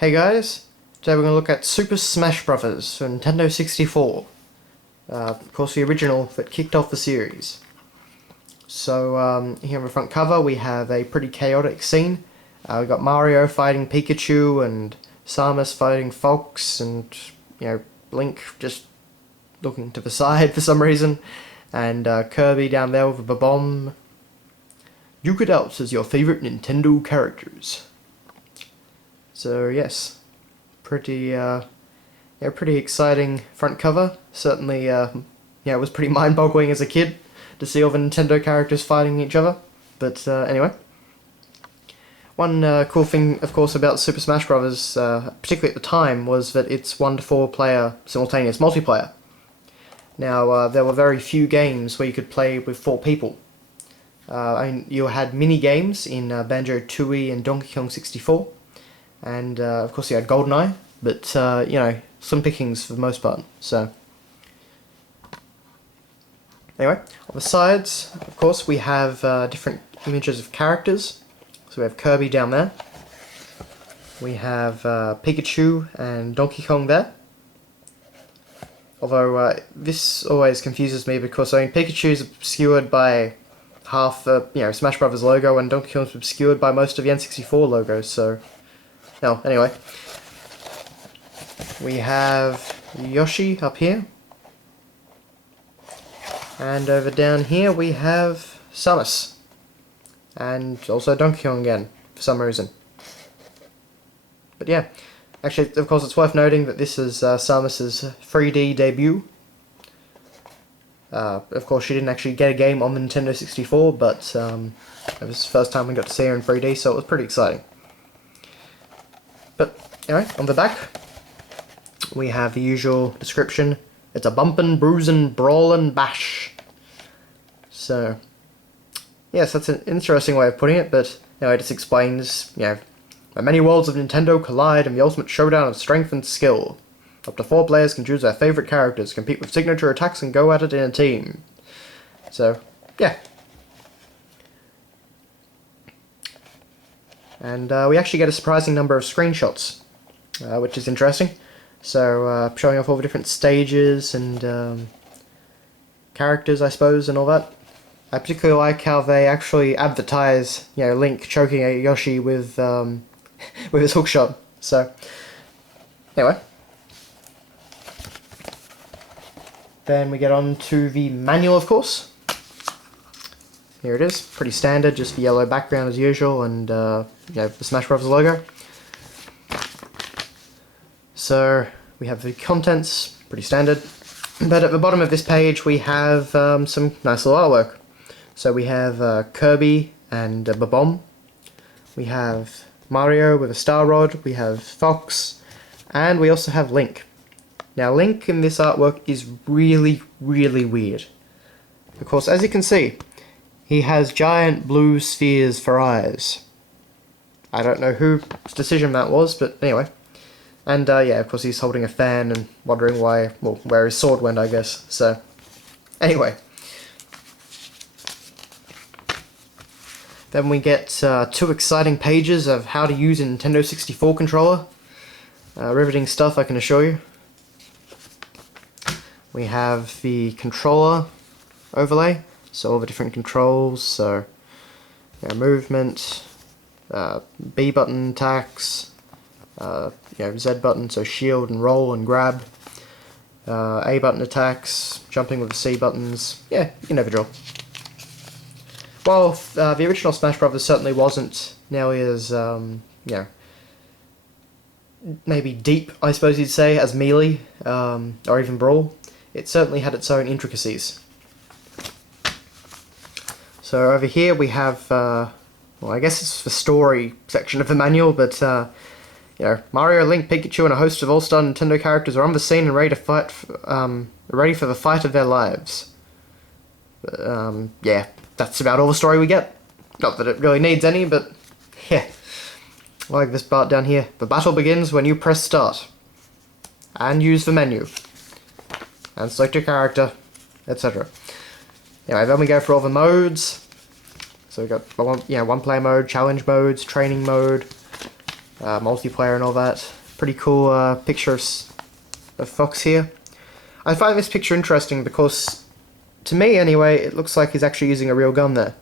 Hey guys, today we're going to look at Super Smash Bros. For Nintendo 64. Of course the original that kicked off the series. So here on the front cover we have a pretty chaotic scene. We've got Mario fighting Pikachu and Samus fighting Fox and, Link just looking to the side for some reason. And Kirby down there with a bomb. Duke it out as your favourite Nintendo characters. So yes, pretty exciting front cover. Certainly, it was pretty mind-boggling as a kid to see all the Nintendo characters fighting each other. But anyway, one cool thing, of course, about Super Smash Bros., particularly at the time, was that it's 1 to 4 player simultaneous multiplayer. Now, there were very few games where you could play with 4 people. You had mini games in Banjo-Tooie and Donkey Kong 64. And, of course, you had GoldenEye, but, slim pickings for the most part, so. Anyway, on the sides, of course, we have different images of characters. So we have Kirby down there. We have Pikachu and Donkey Kong there. Although, this always confuses me because, Pikachu is obscured by half the, Smash Bros. Logo, and Donkey Kong's obscured by most of the N64 logos, so. No, anyway. We have Yoshi up here. And over down here we have Samus. And also Donkey Kong again, for some reason. But yeah, actually, of course, it's worth noting that this is Samus's 3D debut. Of course, she didn't actually get a game on the Nintendo 64, but it was the first time we got to see her in 3D, so it was pretty exciting. But anyway, on the back, we have the usual description. It's a Bumpin, Bruisin, Brawlin Bash. So, yes, that's an interesting way of putting it, but anyway, it just explains, the many worlds of Nintendo collide in the ultimate showdown of strength and skill. Up to 4 players can choose their favourite characters, compete with signature attacks, and go at it in a team. So, yeah. And we actually get a surprising number of screenshots, which is interesting. So, showing off all the different stages and characters, I suppose, and all that. I particularly like how they actually advertise, Link choking at Yoshi with with his hookshot. So, anyway. Then we get on to the manual, of course. Here it is, pretty standard, just the yellow background as usual, and the Smash Bros. Logo. So we have the contents, pretty standard. But at the bottom of this page we have some nice little artwork. So we have Kirby and Bomb. We have Mario with a Star Rod. We have Fox, and we also have Link. Now Link in this artwork is really, really weird. Of course, as you can see, he has giant blue spheres for eyes. I don't know whose decision that was, but anyway. And of course he's holding a fan and wondering where his sword went, I guess. So, anyway. Then we get 2 exciting pages of how to use a Nintendo 64 controller. Riveting stuff, I can assure you. We have the controller overlay. So all the different controls, so movement, B button attacks, Z button, so shield and roll and grab, A button attacks, jumping with the C buttons, you know the drill. While the original Smash Bros. Certainly wasn't nearly as, maybe deep, I suppose you'd say, as Melee, or even Brawl, it certainly had its own intricacies. So over here we have, I guess it's the story section of the manual, but, Mario, Link, Pikachu, and a host of all-star Nintendo characters are on the scene and ready to fight, ready for the fight of their lives. That's about all the story we get. Not that it really needs any, but, like this part down here. The battle begins when you press start. And use the menu. And select your character, etc. Anyway, then we go for all the modes. So we've got one player mode, challenge modes, training mode, multiplayer and all that. Pretty cool picture of Fox here. I find this picture interesting because, to me anyway, it looks like he's actually using a real gun there.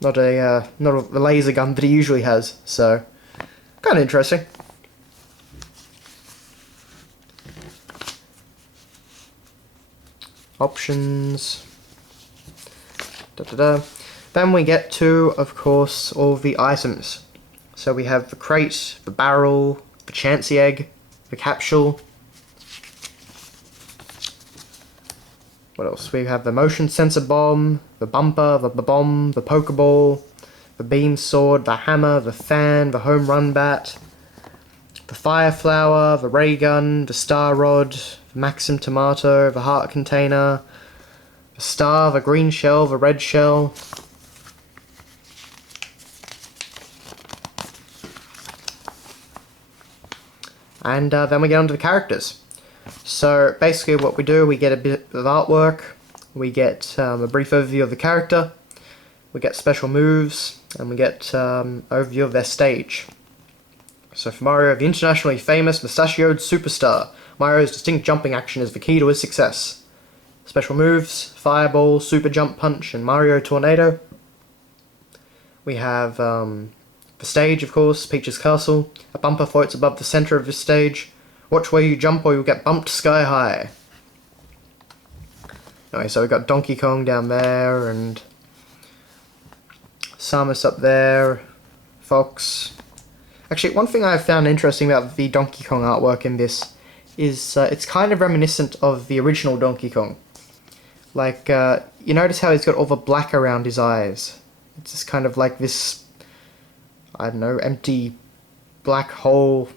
Not a laser gun that he usually has, so kind of interesting. Options. Then we get to, of course, all the items. So we have the crate, the barrel, the chancy egg, the capsule. What else? We have the motion sensor bomb, the bumper, the bomb, the pokeball, the beam sword, the hammer, the fan, the home run bat, the fire flower, the ray gun, the star rod, the maxim tomato, the heart container, the star, the green shell, the red shell. And then we get onto the characters. So basically what we do, we get a bit of artwork, we get a brief overview of the character, we get special moves, and we get overview of their stage. So for Mario, the internationally famous mustachioed superstar, Mario's distinct jumping action is the key to his success. Special moves, Fireball, Super Jump Punch, and Mario Tornado. We have the stage, of course, Peach's Castle. A bumper floats above the center of this stage. Watch where you jump or you'll get bumped sky high. Anyway, so we've got Donkey Kong down there, and Samus up there, Fox. Actually, one thing I found interesting about the Donkey Kong artwork in this is it's kind of reminiscent of the original Donkey Kong. Like, you notice how he's got all the black around his eyes. It's just kind of like this, I don't know, empty black hole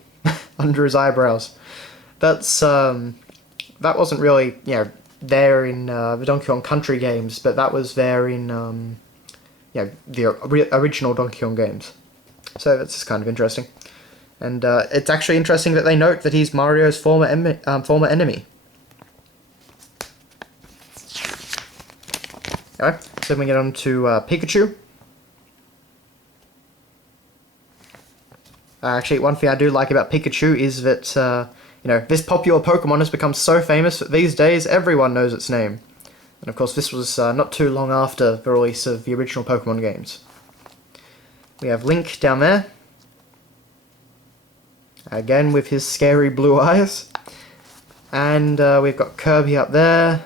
under his eyebrows. That's that wasn't really, you know, there in the Donkey Kong Country games, but that was there in you know, the original Donkey Kong games. So that's just kind of interesting. And it's actually interesting that they note that he's Mario's former enemy. Alright, so then we get on to Pikachu. Actually, one thing I do like about Pikachu is that, you know, this popular Pokemon has become so famous that these days everyone knows its name. And of course this was not too long after the release of the original Pokemon games. We have Link down there. Again with his scary blue eyes. And we've got Kirby up there.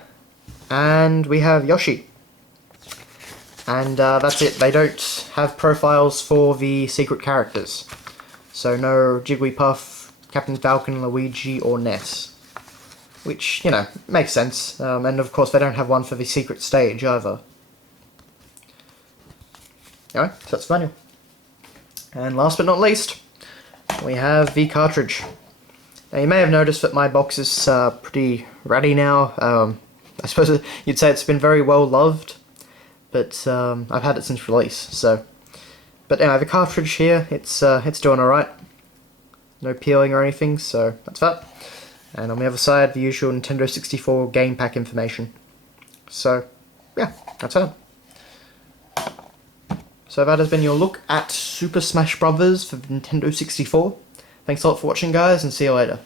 And we have Yoshi. And that's it. They don't have profiles for the secret characters. So no Jigglypuff, Captain Falcon, Luigi, or Ness. Which, you know, makes sense. And of course they don't have one for the secret stage either. Anyway, so that's the manual. And last but not least, we have the cartridge. Now you may have noticed that my box is pretty ratty now. I suppose you'd say it's been very well loved, but I've had it since release, so. But anyway, the cartridge here, it's doing alright. No peeling or anything, so that's that. And on the other side, the usual Nintendo 64 game pack information. So, yeah, that's that. So that has been your look at Super Smash Bros. For the Nintendo 64. Thanks a lot for watching, guys, and see you later.